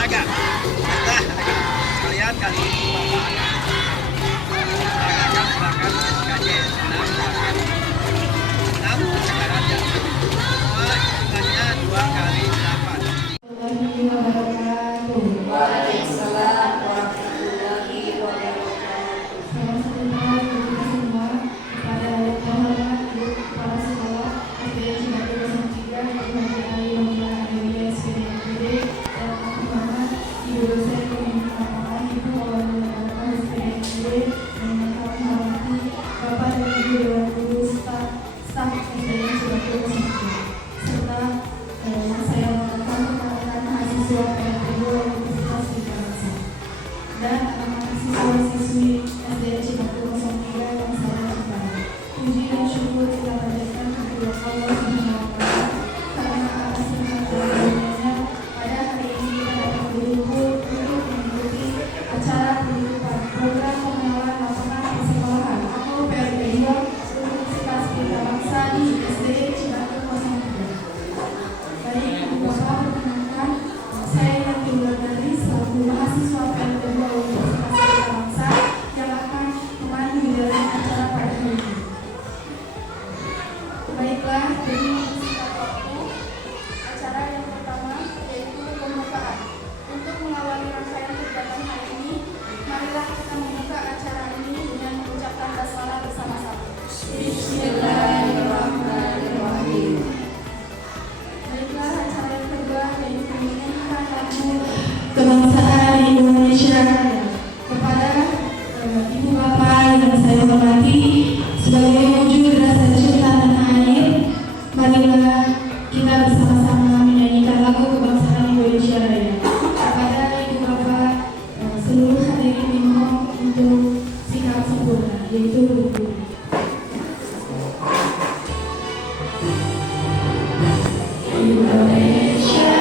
olahraga. Nah, sekalian kali ini Bapak akan olahraga gerakan SKJ 6 sekarang yang semua hitungannya 2 kali 8. Waalaikumsalam warahmatullahi wabarakatuh. Salam sejahtera bagi kita semua kepada yang terhormat Ibu Kepala Sekolah SD Cibatu 03 Ibu Haji Ali Rohia Adelia SPDMPD dan yang terhormat Ibu dosen pemimpin lapangan Ibu Awalul Barakah SPDMPD dan yang kami hormati Bapak dan Ibu Dewan Guru staf SDN Cibatu 03 serta yang saya hormatkan rekan-rekan mahasiswa PNPU Universitas Diponegoro dan anak-anak siswa-siswi SDN Cibatu 03 yang saya cintai. Puji dan syukur kita panjatkan kepada Allah Subhanahu wa Ta'ala karena atas nikmat dan karunia-Nya pada hari ini kita dapat berkumpul untuk mengikuti acara penutupan program pengenalan lapangan persekolahan atau PLPI Universitas Pelita Bangsa di SDN Cibatu 03. Baik, Ibu Bapak perkenalkan, saya yang dari selaku mahasiswa PLPI Universitas Pelita Bangsa yang akan memandu dalam acara pada hari ini. Baiklah, demi singkat waktu, acara yang pertama yaitu pembukaan. Untuk mengawali rangkaian kegiatan hari ini, marilah kita membuka acara ini dengan mengucapkan basmalah bersama-sama. Bismillahirrahmanirrahim. Baiklah, acara yang kedua yaitu menyanyikan lagu kebangsaan Indonesia Raya. Kepada Ibu Bapak yang saya hormati, sebagai wujud rasa cinta tanah air, marilah kita bersama-sama menyanyikan lagu kebangsaan Indonesia Raya. Kepada Ibu Bapak, seluruh hadirin dimohon untuk sikap sempurna, yaitu duduk. Indonesia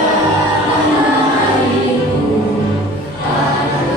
tanah airku, tanah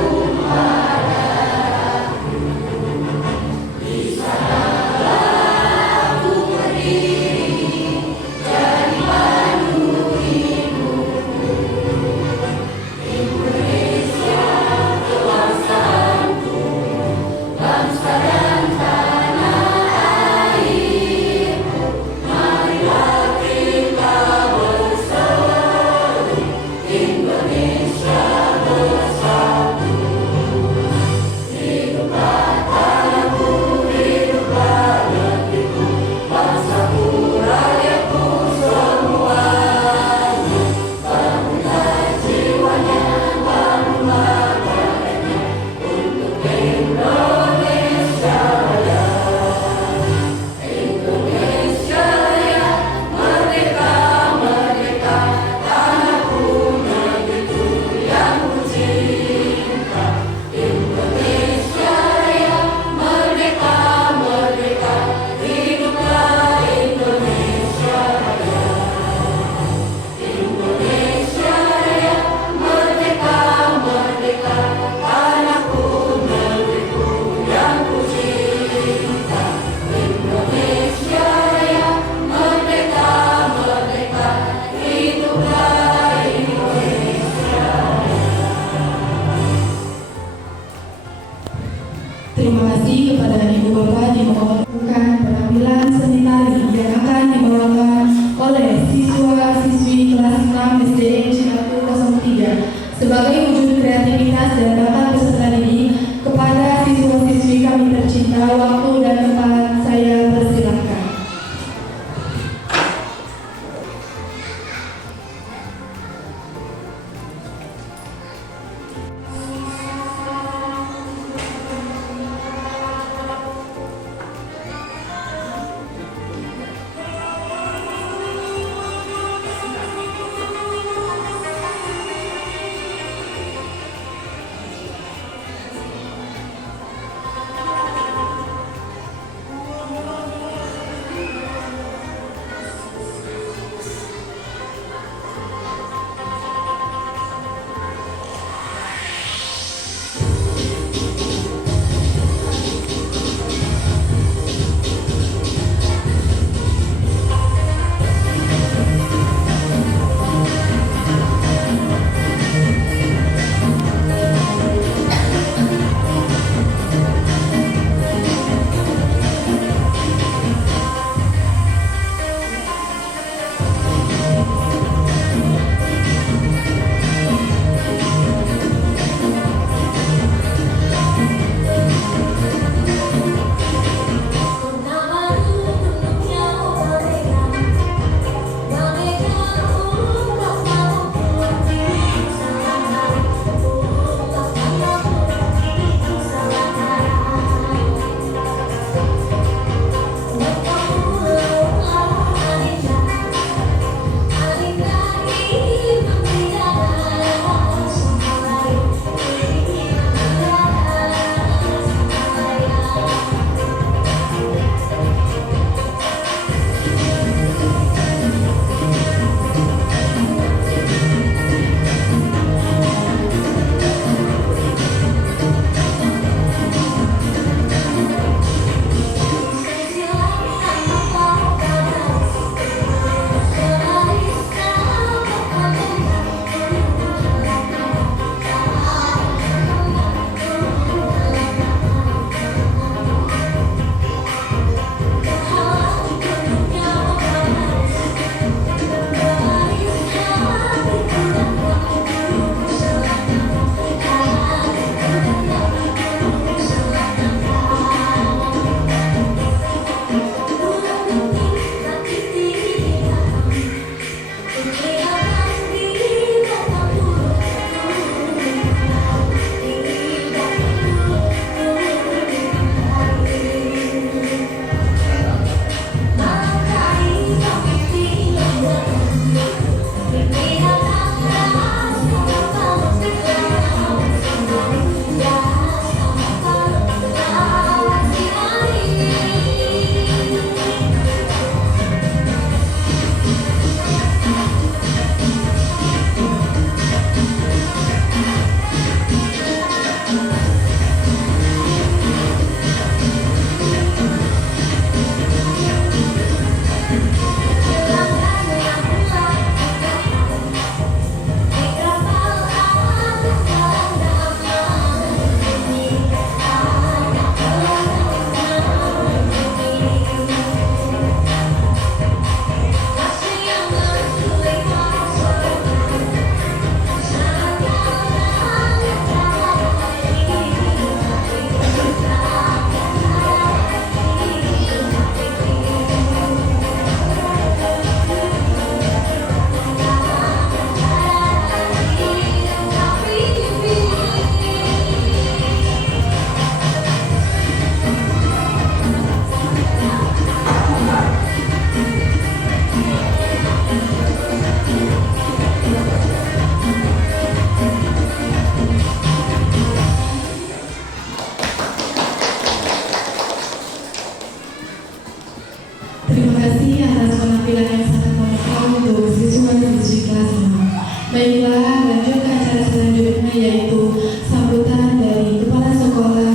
Baiklah, lanjut ke acara selanjutnya yaitu sambutan dari Kepala Sekolah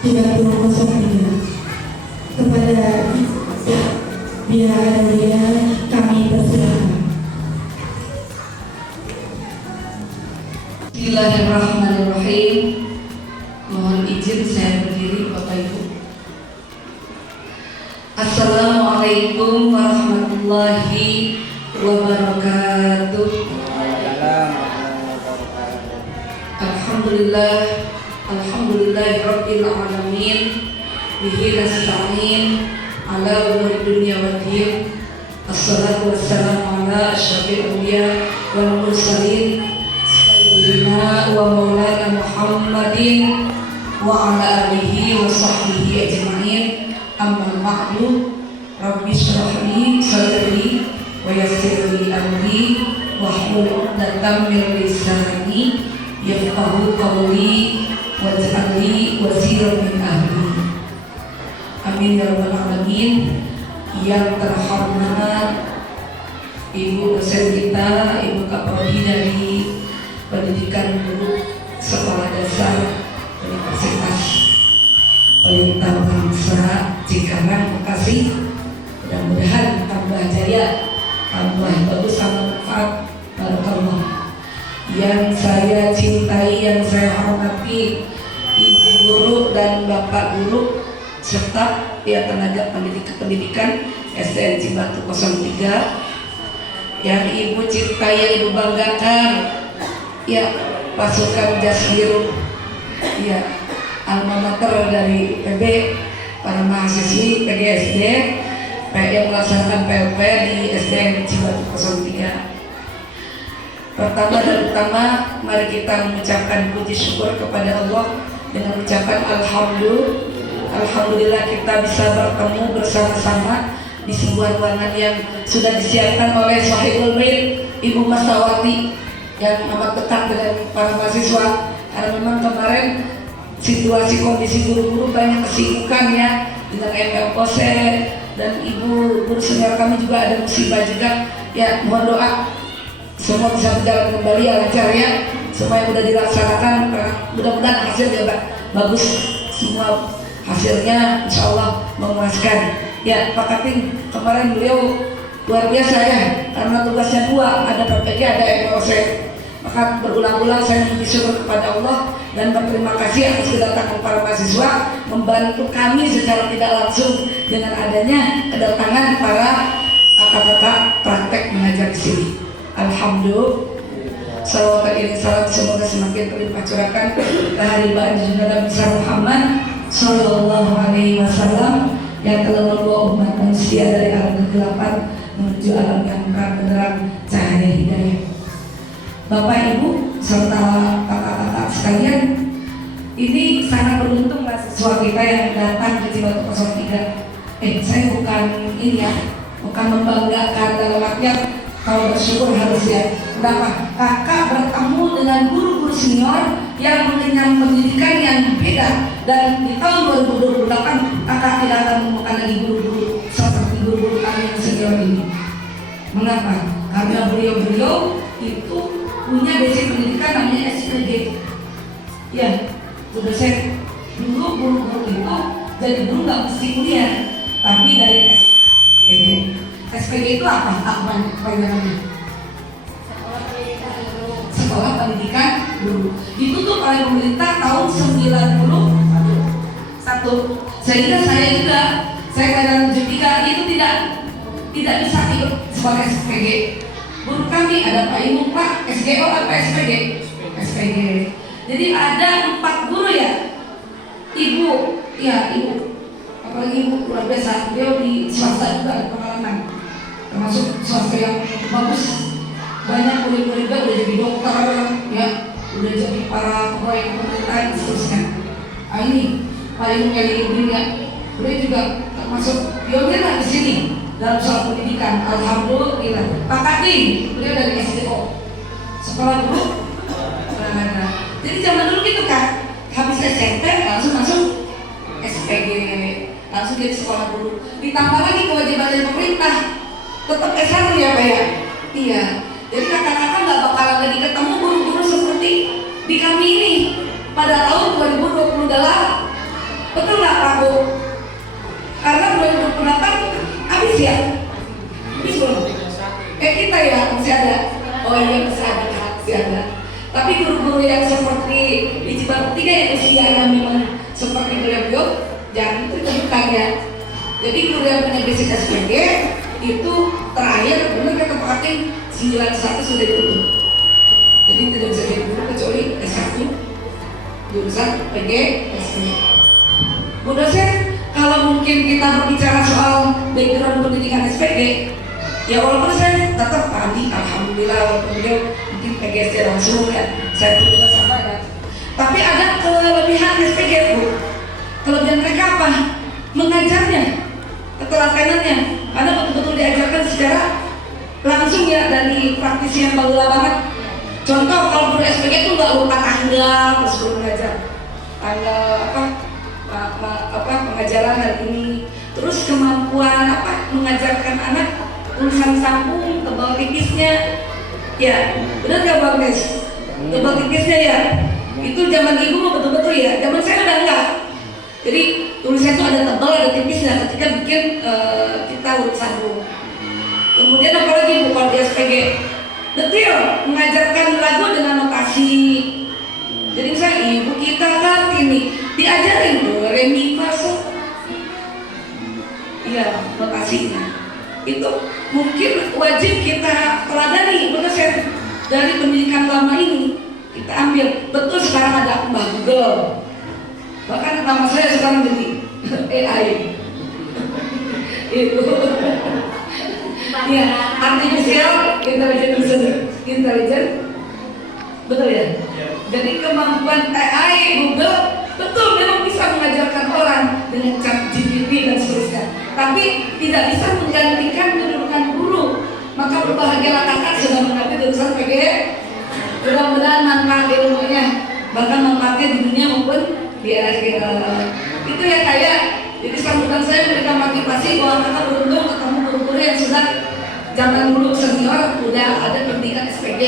Cibatung 03. Kepada Biar dan Mulia kami persilakan. Bismillahirrahmanirrahim. Mohon izin saya berdiri Bapak Ibu. Assalamualaikum warahmatullahi wabarakatuh. Alhamdulillahirabbil alamin. Bihi nasta'in ala umuri dunya waddin. Assalatu wassalamu ala asyrafil anbiya wal mursalin sayyidina wa maulana Muhammadin wa ala alihi wa sahbihi ajma'in. Amma ba'du. Rabbi shrah li sadri wa yassir li amri wahlul 'uqdatam min lisani yafqahu qawli waj'al li waziran min ahli. Amin ya rabbal alamin. Yang terhormat Ibu dosen kita, Ibu Kaprodi dari Pendidikan Guru Sekolah Dasar Universitas Pelita Bangsa Cikarang, Bekasi. Mudah-mudahan tambah jaya, tambah bagus, tambah manfaat. Barakallah. Yang saya cintai, yang saya hormati Ibu Guru dan Bapak Guru serta tenaga pendidikan SDN Cibatu 03. Yang Ibu cintai, yang Ibu banggakan, ya pasukan jas biru, ya alma mater dari PB, para mahasiswi PGSD yang melaksanakan PLP di SDN Cibatu 03. Pertama dan utama, mari kita mengucapkan puji syukur kepada Allah dengan ucapan Alhamdulillah kita bisa bertemu bersama-sama di sebuah ruangan yang sudah disiapkan oleh Sahibul Bait Ibu Masawati yang amat dekat dengan para mahasiswa, karena memang kemarin situasi kondisi guru-guru banyak kesibukan ya dengan MLKOS dan ibu guru senior kami juga ada musibah juga ya. Mohon doa semua bisa berjalan kembali ya, lancar ya, semua yang sudah dilaksanakan. Mudah-mudahan hasilnya bagus semua, hasilnya insya Allah memuaskan ya. Pak Kating kemarin beliau luar biasa ya, karena tugasnya dua, ada PPG ada MLKOS. Maka berulang-ulang saya bersyukur kepada Allah dan berterima kasih atas kedatangan para mahasiswa membantu kami secara tidak langsung dengan adanya kedatangan para kakak-kakak praktek mengajar di sini. Alhamdulillah. Salawat ini salam semoga semakin terlimpah curahkan ke haribaan juga Nabi Muhammad Sallallahu Alaihi Wasallam yang telah membawa umat manusia dari alam kegelapan menuju alam yang terang cahaya hidayah. Bapak Ibu serta kakak-kakak sekalian, ini sangat beruntung mahasiswa kita yang datang ke Cibatu 03. Saya bukan ini ya, bukan membanggakan dalam artian kalau bersyukur harus ya. Kenapa? Kakak bertemu dengan guru-guru senior yang mengenyam pendidikan yang beda, dan di tahun 2028 kakak tidak akan menemukan lagi guru-guru seperti guru-guru kami yang senior ini. Mengapa? Karena beliau-beliau itu punya basic pendidikan namanya SPG. Ya, sudah saya dulu guru-guru itu jadi guru nggak mesti kuliah, tapi dari SPG. SPG itu apa? Apa namanya? Sekolah Pendidikan Guru. Ditutup oleh pemerintah tahun 91. Sehingga saya juga, saya keadaan 73 itu tidak bisa ikut sekolah SPG. Guru kami ada Pak Ibu, Pak SGO atau SPG? SPG. Jadi ada 4 guru ya. Ibu, apalagi ibu luar biasa. Beliau di swasta juga ada pengalaman, termasuk swasta yang bagus. Banyak murid-muridnya udah jadi dokter, ya, udah jadi para pegawai pemerintahan dan seterusnya. Ini Pak Ibu ya, beliau juga termasuk pionir di sini dalam soal pendidikan. Alhamdulillah. Pak Kating, beliau dari SDO, sekolah guru olahraga. Jadi zaman dulu gitu kan, habis SMP langsung masuk SPG, langsung jadi sekolah guru. Ditambah lagi kewajiban dari pemerintah, tetap S1 ya Pak ya. Iya. Jadi kakak-kakak nggak kayak kita ya masih ada. Oh iya masih ada Kak, masih ada. Tapi guru-guru yang seperti di Cibatu 3 yang usianya memang seperti beliau, jangan itu bukan ya. Jadi guru yang punya basic SPG itu terakhir benar kata Pak Hakim 91 sudah ditutup. Jadi tidak bisa jadi guru kecuali S1 jurusan PG SPG. Bu dosen, kalau mungkin kita berbicara soal background pendidikan SPG, ya walaupun saya tetap tadi alhamdulillah walaupun beliau mungkin PGSD langsung ya, saya pun juga sama ya. Tapi ada kelebihan SPG Bu. Kelebihan mereka apa? Mengajarnya, ketelatenannya, karena betul-betul diajarkan secara langsung ya dari praktisi yang bagus banget. Contoh kalau guru SPG itu nggak lupa tanggal pas guru mengajar, tanggal pengajaran hari ini, terus kemampuan mengajarkan anak tulisan sambung tebal tipisnya, ya benar nggak Bang Nes? Tebal tipisnya ya, itu zaman ibu betul-betul ya, zaman saya udah enggak. Jadi tulisan itu ada tebal ada tipisnya ketika bikin kita urut sambung. Kemudian apalagi bukan di SPG detil mengajarkan lagu dengan notasi. Jadi misalnya ibu kita Kartini diajarin do re mi fa sol. Iya notasinya. Itu mungkin wajib kita teladani betul dari pendidikan lama ini kita ambil. Betul sekarang ada Mbah Google. Bahkan nama saya sekarang jadi AI. Itu. Ya, artificial intelligence, betul ya? Jadi kemampuan AI, Google, betul memang bisa mengajarkan orang dengan ChatGPT dan seterusnya. Tapi tidak bisa menggantikan kedudukan guru. Maka berbahagialah kakak sudah mengambil jurusan PG. Mudah-mudahan manfaat ilmunya, bahkan manfaatnya di dunia maupun di akhirat. Itu ya kayak. Jadi sambutan saya memberikan motivasi bahwa kita beruntung ketemu guru-guru yang sudah zaman dulu senior udah ada pendidikan SPG.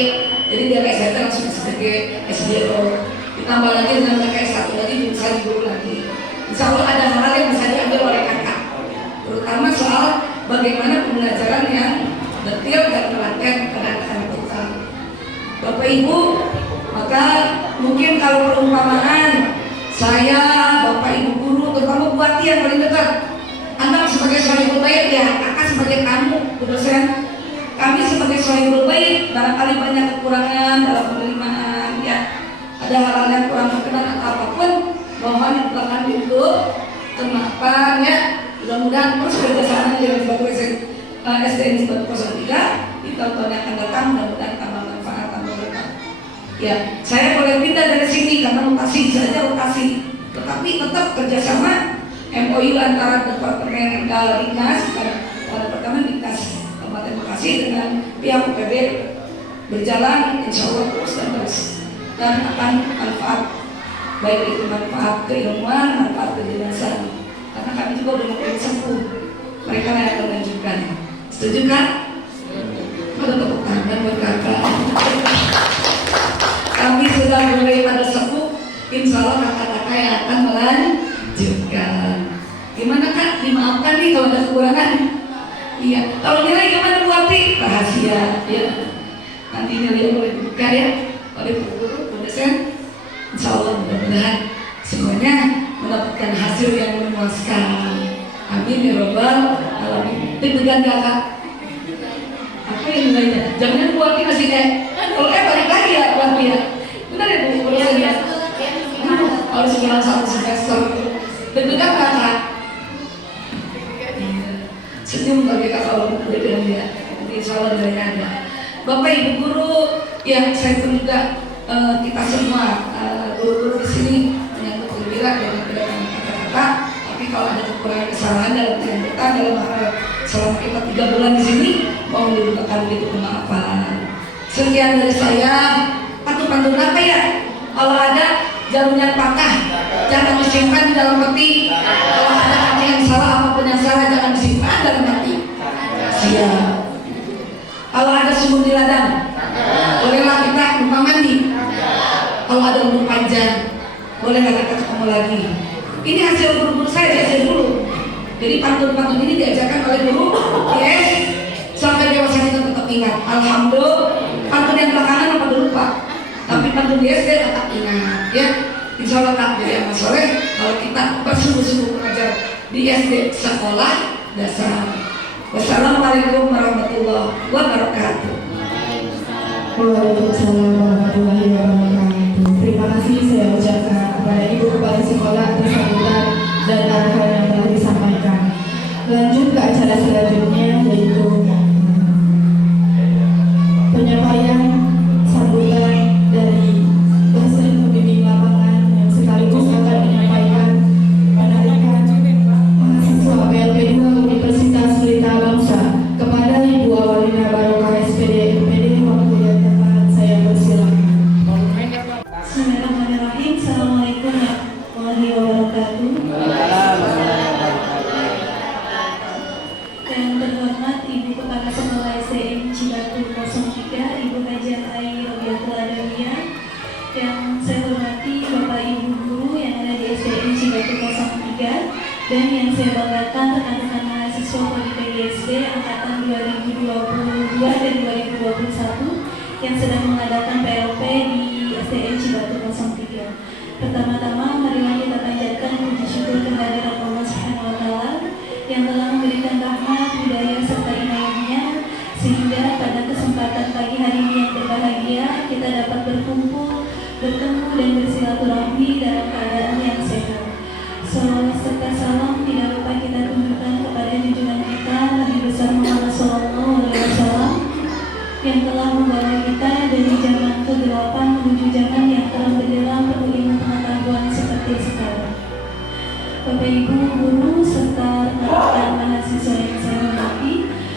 Jadi dia SMP langsung SPG, SDO. Ditambah lagi dengan mereka S1 lagi jurusan guru lagi. Insya Allah ada hal-hal yang bisa diambil oleh kakak. Terutama soal bagaimana pembelajaran yang detail dan telaten pada anak-anak kita. Bapak Ibu, maka mungkin kalau perumpamaan saya, Bapak Ibu guru, terutama Bupati yang paling dekat, Anda sebagai sohibul bait ya, kakak sebagai tamu, Bu dosen, kami sebagai sohibul bait barangkali banyak kekurangan dalam penerimaan ya, ada hal-hal yang kurang berkenan atau apapun, mohon diperlakukan itu kemaafan ya. Mudah-mudahan terus kerjasamanya dengan Bapak SDN Cibatu 03 di tahun-tahun yang akan datang, mudah-mudahan tambah manfaat, tambah berkah. Ya, saya boleh pindah dari sini karena rotasi saja rotasi, tetapi tetap kerjasama MOU antara Departemen Dinas pada pertama Dinas Kabupaten Bekasi dengan pihak UPB berjalan insya Allah terus dan terus dan akan manfaat, baik itu manfaat keilmuan, manfaat kedinasan, karena kami juga udah mau sembuh, mereka yang akan melanjutkan. Setuju kan? Pada tepuk tangan buat kakak. Kami sudah mulai pada sepuh, insya Allah kakak-kakak yang akan melanjutkan. Gimana Kak? Dimaafkan nih kalau ada kekurangan. Iya. Kalau nilai gimana Bu Ati? Rahasia. Ya. Nanti nilai boleh dibuka ya oleh Bu Guru, Bu dosen. Insya Allah mudah-mudahan semuanya mendapatkan hasil yang memuaskan. Amin ya Rabbal alamin. Deg-degan gak Kak? Apa yang nilainya? Jangan Bu Ati masih kayak kalau balik lagi ya Bu Ati ya. Benar ya Bu dosen ya? Harus bilang satu semester. Deg-degan gak Kak? Senyum bagi kakak kalau berbilang dia, nanti insya Allah dari Anda. Bapak Ibu guru, ya saya pun juga kita semua guru-guru di sini menyambut gembira dengan kedatangan kata-kata. Tapi kalau ada kekurangan kesalahan dalam penyampaian dalam hal selama kita 3 bulan di sini, mohon dibukakan itu pemaafan. Sekian dari saya. Pantun-pantun apa ya? Kalau ada jarum yang patah, jangan disimpan di dalam peti. Kalau ada kata yang salah apapun yang salah, jangan disimpan dalam hati. Siap. Kalau ada sumur di ladang, bolehlah kita numpang mandi. Kalau ada umur panjang, bolehlah kita ketemu lagi. Ini hasil guru-guru saya dari dulu. Jadi pantun-pantun ini diajarkan oleh guru di sampai dewasa kita tetap ingat. Alhamdulillah. Pantun yang belakangan apa dulu Pak? Tapi pantun di SD tetap ingat ya. Insya Allah Kak, jadi amal soleh kalau kita bersungguh-sungguh belajar di SD sekolah dasar. Wassalamualaikum warahmatullahi wabarakatuh. Waalaikumsalam warahmatullahi wabarakatuh. Terima kasih saya ucapkan kepada Ibu Kepala Sekolah atas sambutan dan arahan yang telah disampaikan. Lanjut ke acara selanjutnya yaitu penyampaian sambutan dari dosen pembimbing lapangan yang sekaligus akan menyampaikan penarikan mahasiswa PLP 2 Universitas Pelita Bangsa kepada Ibu Awalina Barokah SPD MPD Fakultas Tempat. Saya persilakan. Bismillahirrahmanirrahim. Assalamualaikum warahmatullahi wabarakatuh. Yang terhormat Ibu Kepala Sekolah SDN Cibatu 03, Ibu Hajar Ai Robiatul Adawiyah. Yang saya hormati Bapak Ibu Guru yang ada di SDN Cibatu 03, dan yang saya banggakan rekan-rekan mahasiswa Prodi PGSD angkatan 2022 dan 2021 yang sedang mengadakan PLP di SDN Cibatu 03. Pertama-tama marilah kita panjatkan puji syukur kehadirat Allah Subhanahu wa taala yang telah memberikan rahmat, hidayah serta inayahnya sehingga pada kesempatan pagi hari ini yang berbahagia kita dapat berkumpul, bertemu dan bersilaturahmi dalam keadaan yang sehat. Salawat serta salam tidak lupa kita tunjukkan kepada junjungan kita Nabi besar Muhammad SAW yang telah membawa kita dari zaman kegelapan menuju zaman yang terang benderang penuh ilmu pengetahuan seperti sekarang. Bapak Ibu guru serta rekan-rekan mahasiswa yang saya hormati,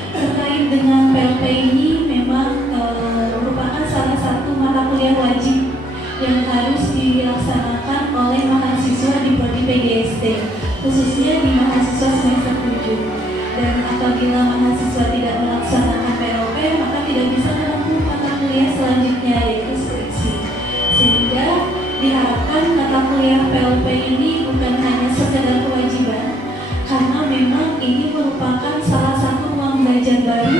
terkait dengan PLP ini memang merupakan salah satu mata kuliah wajib yang harus dilaksanakan oleh mahasiswa di Prodi PGSD, khususnya di mahasiswa semester 7. Dan apabila mahasiswa tidak melaksanakan PLP, maka tidak bisa menempuh mata kuliah selanjutnya, yaitu skripsi. Sehingga diharapkan mata kuliah PLP ini bukan hanya sekedar kewajiban, karena memang ini merupakan salah satu ruang belajar baru.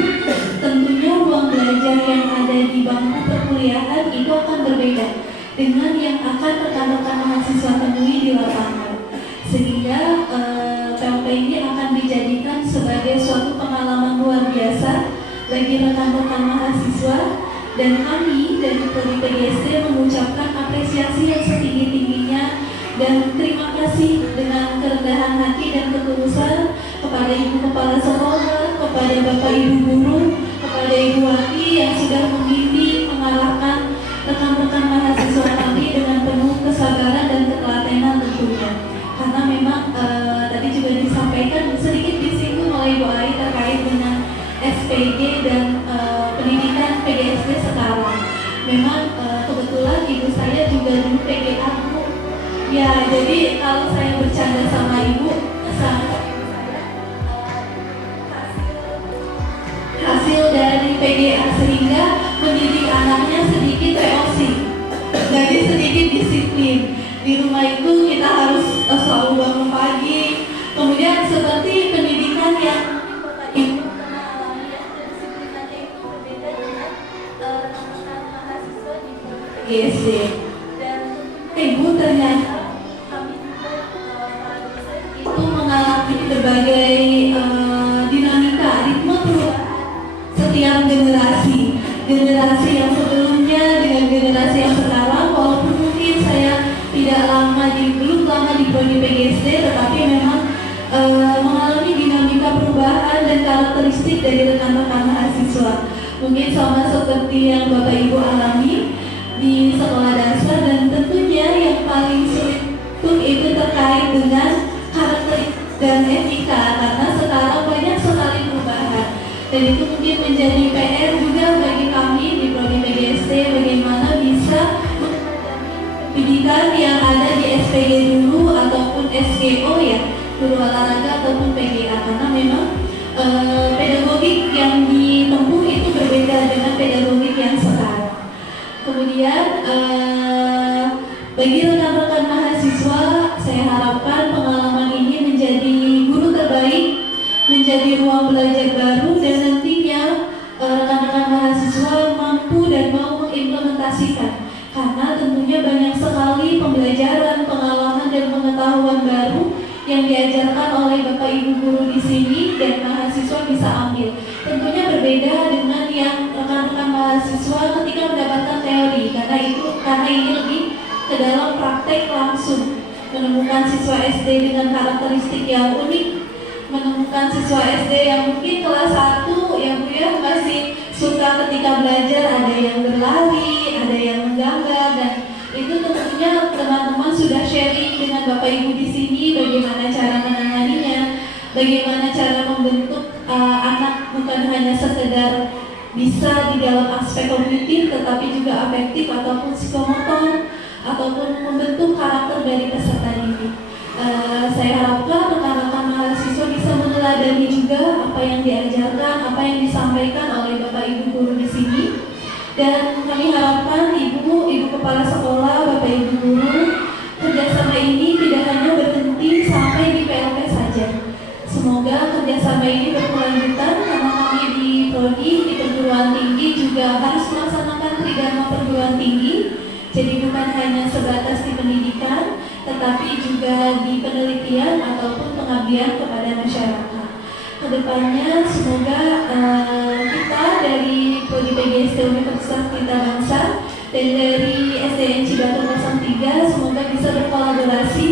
Tentunya ruang belajar yang ada di bangku perkuliahan itu akan berbeda dengan yang akan rekan-rekan mahasiswa temui di lapangan. Sehingga PLP ini akan dijadikan sebagai suatu pengalaman luar biasa bagi rekan-rekan mahasiswa, dan kami dari Prodi PGSD mengucapkan apresiasi yang setinggi-tingginya dan terima kasih dengan kerendahan hati dan ketulusan kepada Ibu Kepala Sekolah, kepada Bapak Ibu Guru, kepada Ibu Wati yang sudah membimbing, mengarahkan rekan-rekan mahasiswa kami dengan penuh kesabaran dan ketelatenan tentunya. Karena memang tadi juga disampaikan sedikit disinggung oleh Ibu Ai terkait dengan SPG dan pendidikan PGSD sekarang. Memang kebetulan ibu saya juga dulu PGA Bu. Ya, jadi kalau saya bercanda sama ibu saya hasil dari PGA sehingga mendidik anaknya sedikit VOC. Jadi sedikit disiplin. Di rumah itu kita harus selalu bangun pagi. Kemudian seperti pendidikan yang ibu GSD. Dan ibu ternyata kami juga itu mengalami berbagai dinamika ritme perubahan setiap generasi yang sebelumnya dengan generasi yang sekarang. Walaupun mungkin saya belum lama di Prodi PGSD, tetapi memang mengalami dinamika perubahan dan karakteristik dari rekan-rekan mahasiswa. Mungkin sama seperti yang Bapak Ibu alami di sekolah dasar, dan tentunya yang paling sulit itu terkait dengan karakteristik dan etika, karena sekarang banyak sekali perubahan, dan itu mungkin menjadi PR juga bagi kami di Prodi PGSD bagaimana bisa pendidikan yang ada di SPG dulu ataupun SGO ya, guru olahraga ataupun PGA, karena memang pedagogik yang ditempuh itu berbeda dengan pedagogik yang sekarang. Kemudian bagi rekan-rekan mahasiswa, saya harapkan pengalaman ini menjadi guru terbaik, menjadi ruang belajar baru, dan nantinya karena tentunya banyak sekali pembelajaran, pengalaman, dan pengetahuan baru yang diajarkan oleh Bapak Ibu guru di sini dan mahasiswa bisa ambil. Tentunya berbeda dengan yang rekan-rekan mahasiswa ketika mendapatkan teori, karena ini lebih ke dalam praktek langsung, menemukan siswa SD dengan karakteristik yang unik, menemukan siswa SD yang mungkin kelas 1 yang masih suka ketika belajar, ada yang berlari, ada yang menggambar, dan itu tentunya teman-teman sudah sharing dengan Bapak Ibu di sini bagaimana cara menanganinya, bagaimana cara membentuk anak bukan hanya sekedar bisa di dalam aspek kognitif tetapi juga afektif ataupun psikomotor ataupun membentuk karakter dari peserta didik. Saya harapkan rekan-rekan mahasiswa bisa meneladani juga apa yang diajarkan, apa yang disampaikan oleh Bapak Ibu guru di sini. Dan kami harapkan Ibu kepala sekolah, Bapak Ibu guru, kerjasama ini tidak hanya berhenti sampai di PLP saja. Semoga kerjasama ini berkelanjutan karena kami di Prodi, di perguruan tinggi juga harus melaksanakan tridharma perguruan tinggi. Jadi bukan hanya sebatas di pendidikan, tetapi juga di penelitian ataupun pengabdian kepada masyarakat. Kedepannya semoga kita dari Prodi PGSD Universitas Pelita Bangsa dan dari SDN Cibatu 03 semoga bisa berkolaborasi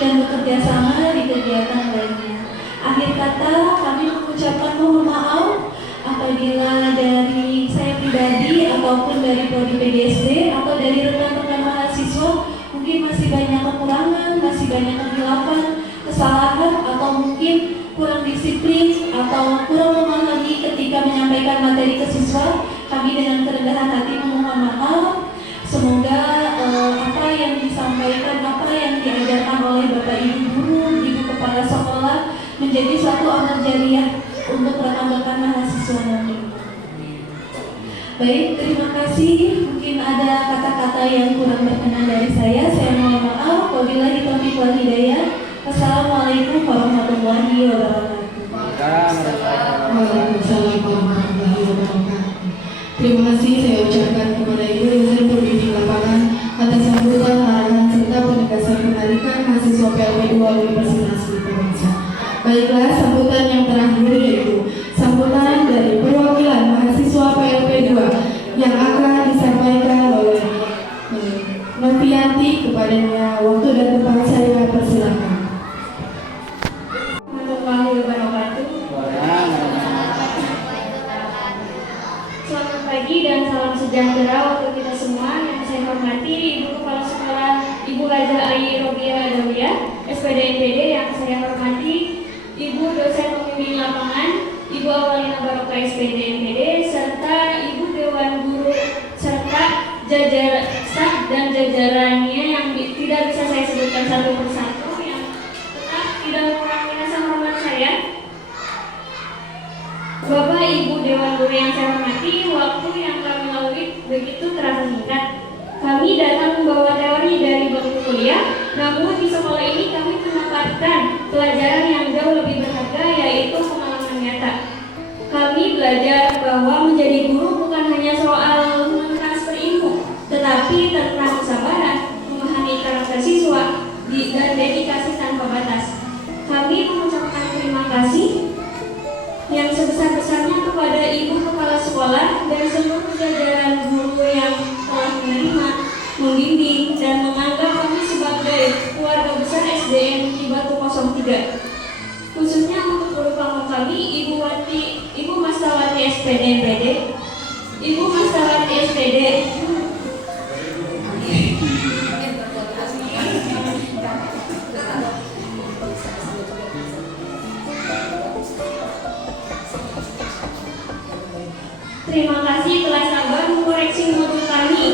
dan bekerja sama di kegiatan lainnya. Akhir kata kami mengucapkan mohon maaf apabila dari saya pribadi ataupun dari Prodi PGSD atau dari rekan-rekan mahasiswa mungkin masih banyak kekurangan, masih banyak kesilapan, kesalahan atau mungkin kurang disiplin atau kurang memahami ketika menyampaikan materi ke siswa. Kami dengan kerendahan hati memohon maaf. Semoga apa yang disampaikan, apa yang diajarkan oleh Bapak Ibu guru, Ibu kepala sekolah menjadi suatu amal jariah untuk rekan-rekan mahasiswa nanti. Baik, terima kasih. Mungkin ada kata-kata yang kurang berkenan dari saya mohon maaf. Wabillahi taufiq wal hidayah. Wassalamualaikum warahmatullahi wabarakatuh. Waalaikumsalam warahmatullahi wabarakatuh. Terima kasih saya ucapkan kepada Ibu dosen pembimbing lapangan atas sambutan, arahan serta penegasan penarikan mahasiswa PLP 2 Universitas Pelita Bangsa. Baiklah, sambutan yang terakhir yaitu sambutan dari perwakilan mahasiswa PLP 2 yang akan disampaikan oleh Novianti. Kepadanya waktu dan tempat saya persilakan. Selamat pagi dan salam sejahtera untuk kita semua. Yang saya hormati Ibu Kepala Sekolah Ibu Haja Ai Robiah Adawiyah, SPD NPD. Yang saya hormati Ibu dosen pembimbing lapangan, Ibu Awalina Barokah SPD NPD, serta Ibu Dewan Guru serta jajar staf dan jajarannya yang tidak bisa saya sebutkan satu persatu, yang tetap tidak mengurangi rasa hormat saya. Bapak Ibu Dewan Guru yang saya hormati, waktu yang kami lalui begitu terasa singkat. Kami datang membawa teori dari bangku kuliah, namun di sekolah ini kami mendapatkan pelajaran yang jauh lebih berharga, yaitu pengalaman nyata. Kami belajar bahwa menjadi guru bukan hanya soal mentransfer ilmu, tetapi tentang kesabaran, memahami karakter siswa, dan dedikasi tanpa batas. Kami mengucapkan terima kasih yang sebesar-besarnya kepada Ibu Kepala Sekolah dan seluruh jajaran guru yang telah menerima, membimbing, dan menganggap kami sebagai keluarga besar SDN Cibatu 03. Khususnya untuk guru pamong kami, Ibu Mastawati SPD NPD, Ibu Mastawati SPD, terima kasih telah sabar mengoreksi modul kami,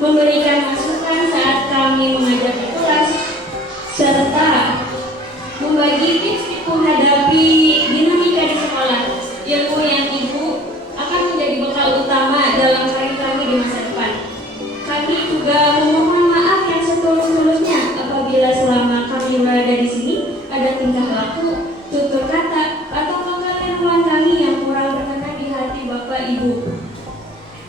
memberikan masukan saat kami mengajar di kelas, serta membagi tips menghadapi dinamika di sekolah. Ilmu yang Ibu akan menjadi bekal utama dalam karir kami di masa depan. Kami juga memohon maaf yang setulus-tulusnya apabila selama kami berada di sini ada tingkah laku, tutur kata, atau pengetahuan kami yang kurang berkenan di hati Bapak Ibu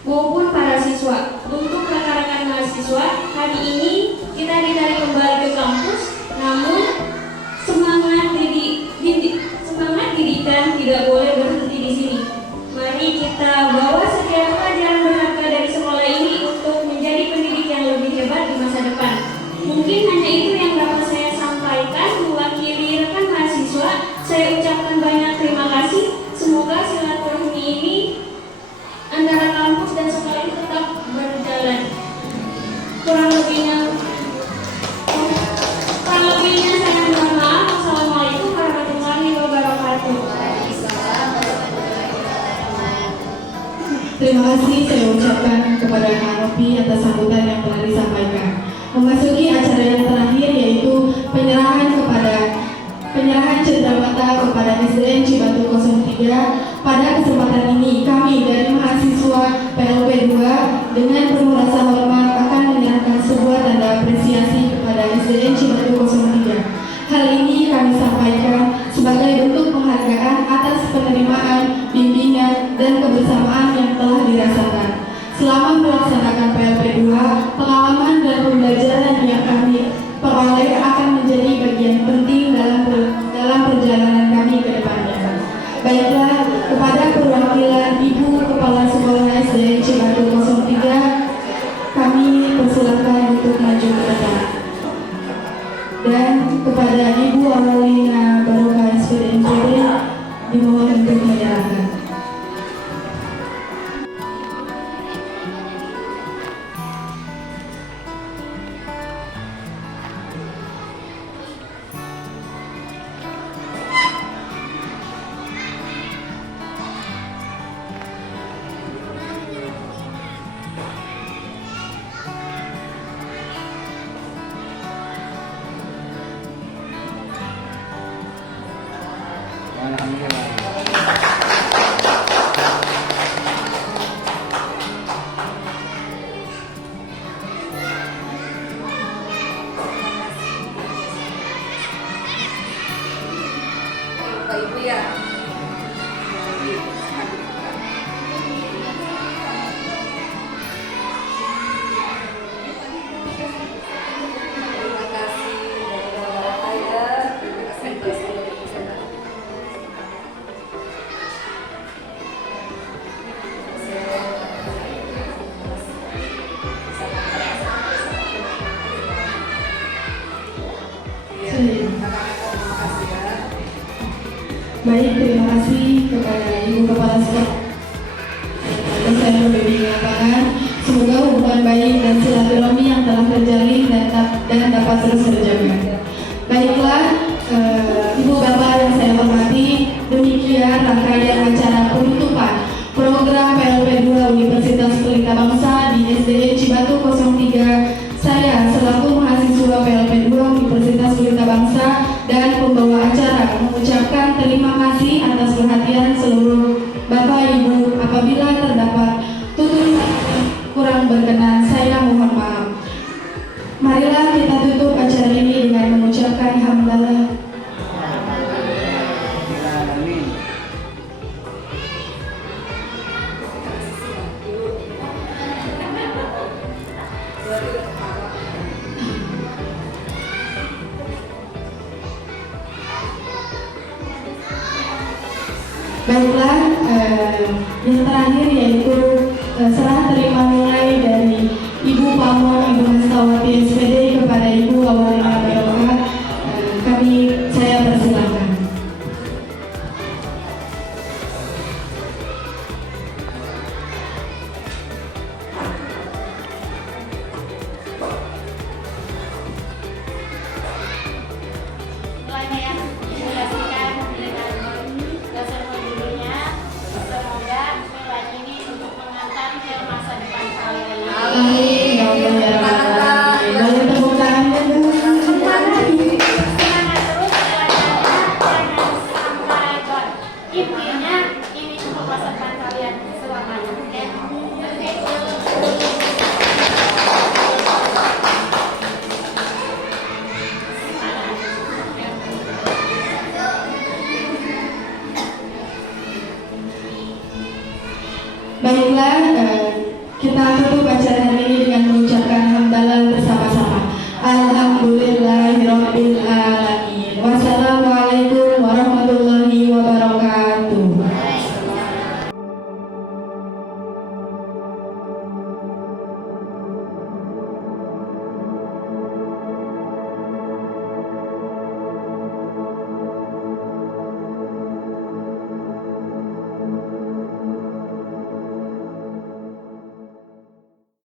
maupun para siswa. Untuk rekan-rekan mahasiswa mahasiswa, hari ini kita ditarik kembali ke kampus, namun semangat didikan tidak boleh berhenti di sini. Mari kita bawa setiap pelajaran berharga dari sekolah ini untuk menjadi pendidik yang lebih hebat di masa depan. Mungkin hanya itu yang dapat saya sampaikan mewakili rekan mahasiswa. Saya ucapkan banyak terima kasih. Semoga silaturahmi ini antara kampus dan sekolah ini tetap berjalan. Kurang lebihnya saya mohon maaf. Assalamualaikum warahmatullahi wabarakatuh. Terima kasih saya ucapkan kepada Kak Novi atas sambutan yang telah disampaikan. Memasuki acara yang terakhir yaitu penyerahan cenderamata kepada SDN Cibatu 03. Pada kesempatan ini kami dari mahasiswa PLP 2 dengan penuh rasa hormat akan menyerahkan sebuah tanda apresiasi kepada SDN Cibatu 03. Hal ini kami sampaikan sebagai bentuk penghargaan atas penerimaan, bimbingan, dan kebersamaan yang telah dirasakan. Selama melaksanakan PLP 2, pengalaman dan pembelajaran yang kami peroleh akan menjadi bagian penting dalam perjalanan kami ke depannya. Baiklah, kepada perwakilan Ibu Kepala Sekolah SDN Cibatu 03, kami persilakan untuk maju ke depan. Dan kepada Ibu Awalina Barokah SPDMPD dimohon untuk menyerahkan. Ibu ya. Terima kasih dari saya. Terima kasih. Baik, terima kasih kepada Ibu Kepala Sekolah dan saya pembimbing lapangan. Semoga hubungan baik dan silaturahmi yang telah terjalin dan dapat terus terjaga. Baiklah, Ibu Bapak yang saya hormati, demikian rangkaian acara penutupan program PLP 2 Universitas Pelita Bangsa di SDN Cibatu 03. Saya selaku mahasiswa PLP 2 Universitas Pelita Bangsa dan pembawa acara mengucapkan terima kasih atas perhatian seluruh Bapak Ibu. Apabila terdapat tutur kurang berkenan, saya mohon maaf. Marilah kita tutup acara ini dengan mengucapkan hamdalah. Baiklah, yang terakhir yaitu serah terima nilai dari Ibu Pamor Ibu Mestawati SPD kepada Ibu Awalina